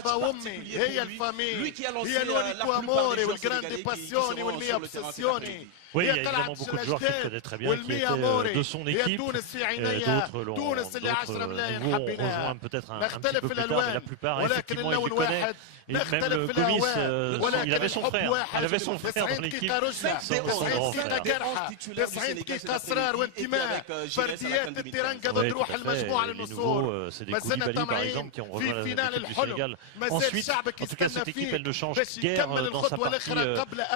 بابا وامي، هي الفامي، هي الوليكو اموري والجراندي باسيوني والميا اوبسيسيوني. Oui, il y a évidemment beaucoup de joueurs qu'il connaît très bien, qui étaient de son équipe. D'autres nouveaux rejoint peut-être un petit peu plus tard, mais la plupart, effectivement, il les connaît. Et même Gomis, il avait son frère. Il avait son frère dans l'équipe. Son grand frère. 90 دقيقة إصرار وانتماء، فرديات التيرانجا ضد روح المجموعة للنصور. ما زلنا طامعين في فينال الحلم. Ensuite, en tout cas, cette équipe, elle ne change guère dans sa partie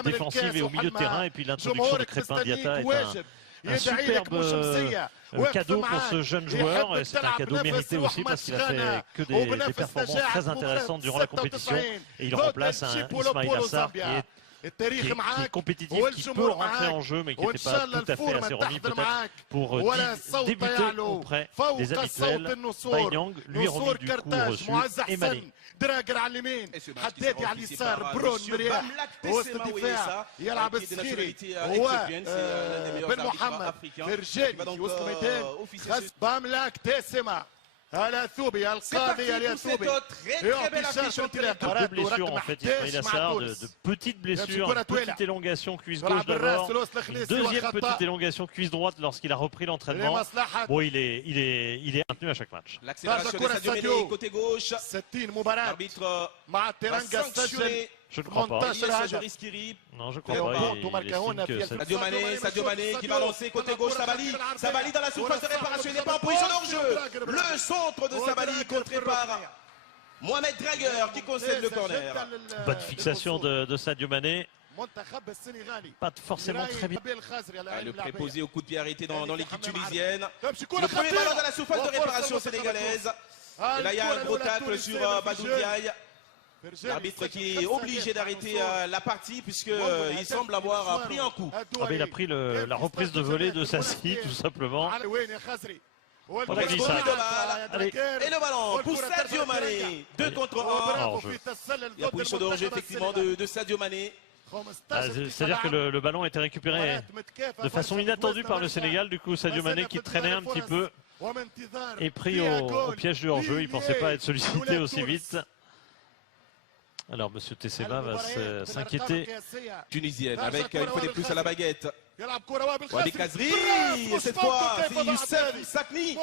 défensive et au milieu de terrain. Et puis l'introduction de Crépin Diatta est un superbe cadeau pour ce jeune joueur. Et c'est un cadeau mérité aussi parce qu'il a fait que des performances très intéressantes durant la compétition. Et il remplace un Ismail Assar qui est compétitif, qui peut rentrer en jeu, mais qui n'était pas tout à fait assez remis peut-être pour débuter auprès des habituels. Baïnyang, lui, remis du coup reçu, et Mali. دراجر على اليمين، حدادي على اليسار، برون مرياح وسط الدفاع يلعب السخيري هو بن محمد فرجاني في وسط الميدان، خاص باملاك تاسمة الأثوبي القاضي الأثوبي Deux blessures en fait, Ismail Assar, de petites blessures, une petite élongation cuisse gauche d'abord, une deuxième petite élongation cuisse droite lorsqu'il a repris l'entraînement. Bon, il est maintenu à chaque match. L'accélération de Sadio Mané côté gauche. L'arbitre a sanctionné. Je ne crois pas. Non, je crois pas. Sadio Mané qui va lancer côté gauche Sabali. Sabali dans la surface de réparation, il n'est pas en position d'enjeu. Le centre de Sabali contré par Mohamed Dragueur qui concède le corner. Bonne fixation de Sadio Mané. Pas forcément très bien. Le préposé au coup de pied arrêté dans l'équipe tunisienne. Le premier ballon dans la surface de réparation sénégalaise. Et là il y a un gros tacle sur Badou Ndiaye. L'arbitre qui est obligé d'arrêter la partie puisqu'il semble avoir pris un coup. Ah mais il a pris la reprise de volée de Sassi tout simplement. Et le ballon pour Sadio Mané. 2 contre 1. Il y a position de hors-jeu effectivement de Sadio Mané. C'est-à-dire que le ballon a été récupéré de façon inattendue par le Sénégal. Du coup Sadio Mané qui traînait un petit peu est pris au piège du hors-jeu. Il ne pensait pas être sollicité aussi vite. Alors Monsieur Tessema va s'inquiéter. Tunisienne avec une fois de plus à la baguette. Wadi Kazri, et cette fois c'est Youssef Sakni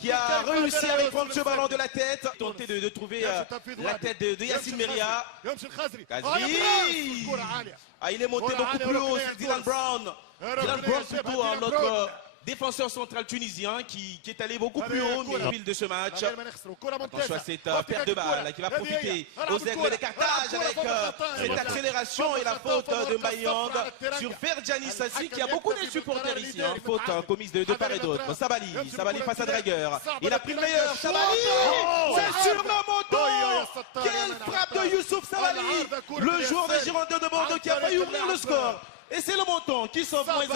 qui a réussi à reprendre ce ballon de la tête. Tenter de trouver la tête de Yassine Meria. Kazri, il est monté beaucoup plus haut, c'est Dylan Brown. Dylan Brown plutôt notre défenseur central tunisien qui est allé beaucoup plus haut au fil de ce match. Attention à cette perte de balle qui va profiter aux aigles des Carthage avec cette accélération et la faute de Mbayang sur Ferjani Sassi qui a beaucoup de supporters ici. Faute commise de part et d'autre. Sabali face à Dragueur. Il a pris le meilleur. Sabali, c'est sur le moto. Quelle frappe de Youssouf Sabali, le joueur des Girondins de Bordeaux qui a failli ouvrir le score. Et c'est le montant qui sauve Moïse.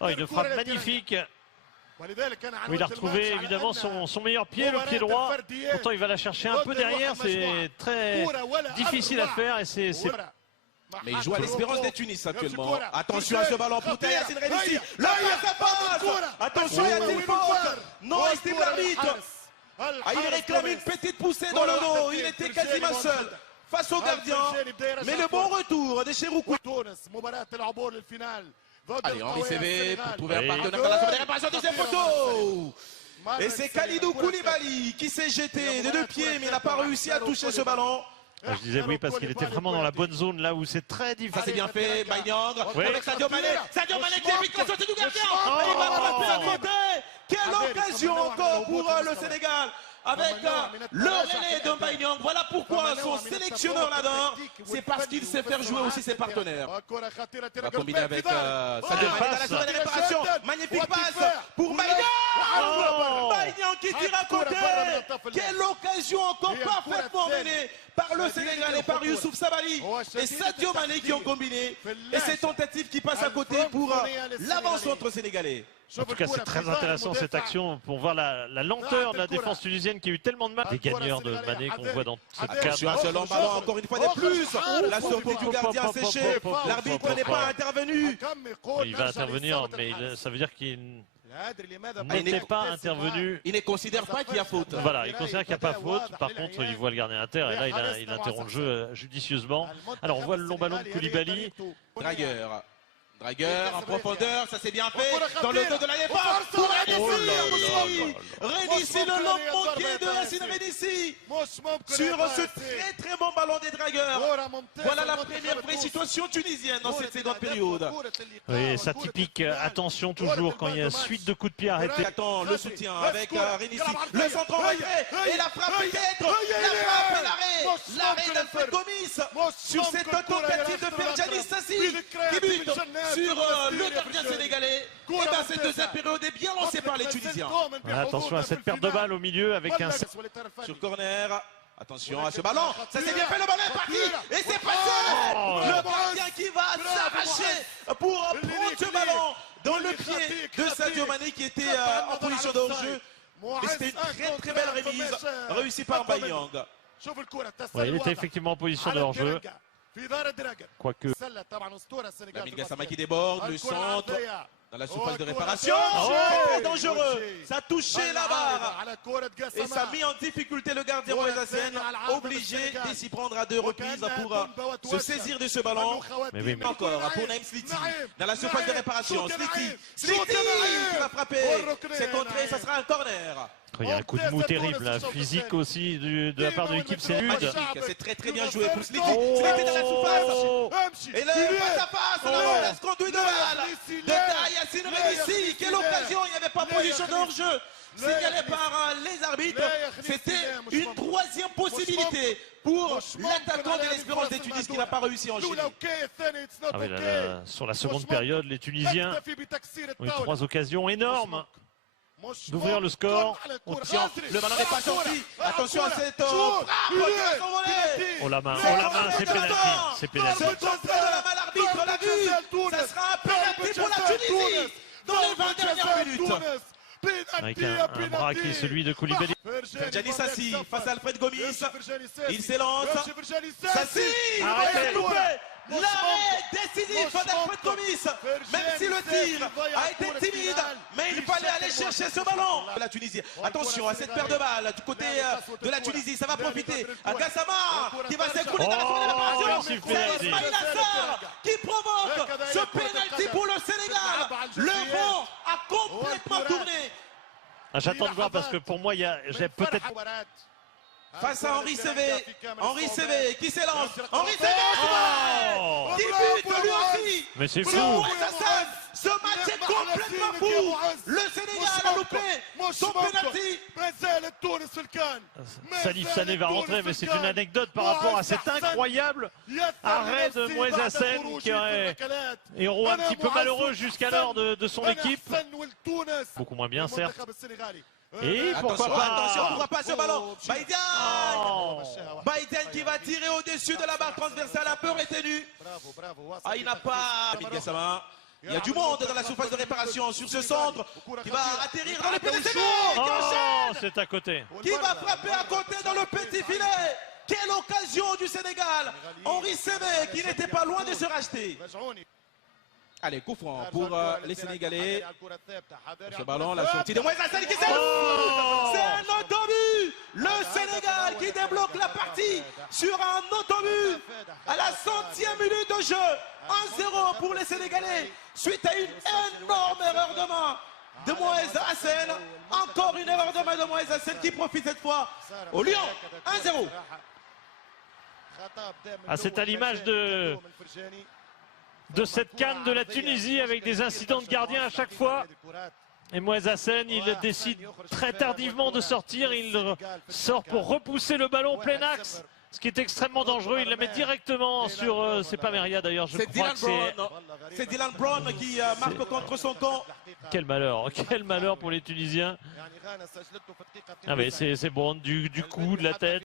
Oh, une frappe magnifique. Où il a retrouvé évidemment son meilleur pied, le pied droit. Pourtant il va la chercher un peu derrière, c'est très difficile à faire et c'est... Mais il joue à l'Espérance des Tunis actuellement. Attention à ce ballon pour Yassine Redissi. Là il y a sa passe. Attention, il y a une faute. Non, il estime l'arbitre. Il réclame une petite poussée dans le dos. Il était quasiment seul face au gardien. Mais le bon retour de Cheroukou. Allez, Henri CV pour trouver un partenaire dans la zone de réparation de ses photos. Et c'est Khalidou Koulibaly qui s'est jeté des 2 pieds, mais il n'a pas réussi à toucher ce ballon. Je disais oui parce qu'il était vraiment dans la bonne zone là où c'est très difficile. Ça c'est bien fait, Baïnyang avec Sadio Mané. Sadio Mané qui évite la sortie du gardien. Il va frapper à côté. Quelle occasion encore pour le Sénégal avec le relais de Baïnyang. Voilà pourquoi son sélectionneur l'adore. C'est parce qu'il sait faire jouer aussi ses partenaires. On va combiner avec Sadio Mané dans la zone de réparation. Magnifique passe pour Baïnyang. Baïnyang qui tire à côté. Quelle occasion encore parfaitement menée par le Sénégal et par Youssouf Sabali et Sadio Mané qui ont combiné. Et ces tentatives qui passent à côté pour l'avant-centre sénégalais. En tout cas, c'est très intéressant cette action pour voir la lenteur de la défense tunisienne qui a eu tellement de mal. Les gagneurs de Mané qu'on voit dans cette cadre. Attention à ce long ballon, encore une fois de plus. La sortie du gardien séchée. L'arbitre n'est pas intervenu. Il va intervenir, mais ça veut dire qu'il n'était pas intervenu. Il ne considère pas qu'il y a faute. Voilà, il considère qu'il n'y a pas faute. Par contre, il voit le gardien inter et là, il interrompt le jeu judicieusement. Alors, on voit le long ballon de Koulibaly. Dragueur en profondeur, ça c'est bien fait. Dans le dos de la défense pour Rénissi. Rénissi, le long manqué de Yacine Rénissi. Sur ce très très bon ballon des dragueurs. Voilà la première vraie situation tunisienne dans cette seconde période. Oui, ça typique. Attention toujours quand il y a suite de coups de pied arrêtés. Attends, le soutien avec Rénissi. Le centre en retrait. Et la frappe peut-être. La frappe et l'arrêt. L'arrêt d'Alfred Gomis. Sur cette tentative de faire Janis Sassi qui bute sur le gardien sénégalais. Et bien cette deuxième période est bien lancée par les Tunisiens. Attention à cette perte de balle au milieu avec un... Sur corner. Attention à ce ballon. Ça s'est bien fait, le ballon est parti. Et c'est passé. Le gardien qui va s'arracher pour prendre ce ballon dans le pied de Sadio Mané qui était en position de hors-jeu. Et c'était une très très belle remise réussie par Bayang. Ouais, il était effectivement en position de hors-jeu. Quoique. Lamine Gassama qui déborde, le centre dans la surface de réparation. Très dangereux. Ça a touché la barre. Et ça a mis en difficulté le gardien Moïse Hassen, obligé de s'y prendre à deux reprises pour se saisir de ce ballon. Mais oui, mais... Encore pour Naïm Sliti dans la surface de réparation. Sliti qui va frapper. C'est contré, ça sera un corner. Il y a un coup de mou terrible, là, physique aussi de la part de l'équipe, c'est rude. C'est très très bien joué pour Sliti. Sliti dans la surface. Et le face à face, la conduit de balle de Yacine Rénissi. Quelle occasion, il n'y avait pas position de hors-jeu signalé par les arbitres. C'était une troisième possibilité pour l'attaquant de l'Espérance des Tunis qui n'a pas réussi à enchaîner. Ah oui, là, sur la seconde période, les Tunisiens ont eu 3 occasions énormes d'ouvrir le score. Le ballon n'est pas sorti. Attention à cette frappe. Oh la main, c'est pénalty. C'est pénalty. Ce contrôle de la main, l'arbitre l'a vu. Ça sera un pénalty pour la Tunisie dans les 20 dernières minutes. Avec un bras qui est celui de Koulibaly. Janis Sassi face à Alfred Gomis. Il s'élance. Sassi. Arrêtez. L'arrêt décisif d'Alfred Gomis. Même si le tir a été timide, mais il fallait aller chercher ce ballon. La Tunisie. Attention à cette paire de balles du côté de la Tunisie. Ça va profiter à Gassama qui va s'écrouler dans la zone de réparation. C'est Ismaïl Assar qui provoque ce pénalty pour le Sénégal. Le vent a complètement tourné. J'attends de voir parce que pour moi, j'ai peut-être... Face à Henri Cévé. Henri Cévé qui s'élance. Henri Cévé qui bute lui aussi. Mais c'est fou. Ce match est complètement fou. Le Sénégal a loupé son penalty. Salif Sané va rentrer, mais c'est une anecdote par rapport à cet incroyable arrêt de Moïse Hassen qui est héros un petit peu malheureux jusqu'alors de son équipe. Beaucoup moins bien, certes. Et pourquoi pas? Attention, pourquoi pas ce ballon? Baïdian qui va tirer au-dessus de la barre transversale, un peu retenu. Ah, il n'a pas. Il y a du monde dans la surface de réparation sur ce centre qui va atterrir dans le petit filet. Oh, c'est à côté. Qui va frapper à côté dans le petit filet. Quelle occasion du Sénégal. Henri Cévé qui n'était pas loin de se racheter. Allez, coup franc pour les Sénégalais. Ce ballon, la sortie de Moïse Hassen qui s'élance. C'est un autobus. Le Sénégal qui débloque la partie sur un autobus à la 100e minute de jeu. 1-0 pour les Sénégalais suite à une énorme erreur de main de Moïse Hassen. Encore une erreur de main de Moïse Hassen qui profite cette fois au Lyon. 1-0. Ah, c'est à l'image de cette CAN de la Tunisie avec des incidents de gardien à chaque fois. Et Moïse Hassen, il décide très tardivement de sortir. Il sort pour repousser le ballon au plein axe, ce qui est extrêmement dangereux. Il la met directement sur... c'est pas Meria d'ailleurs, je crois que c'est... C'est Dylan Brown qui marque contre son camp. Quel malheur pour les Tunisiens. Ah mais c'est Brown du cou, de la tête.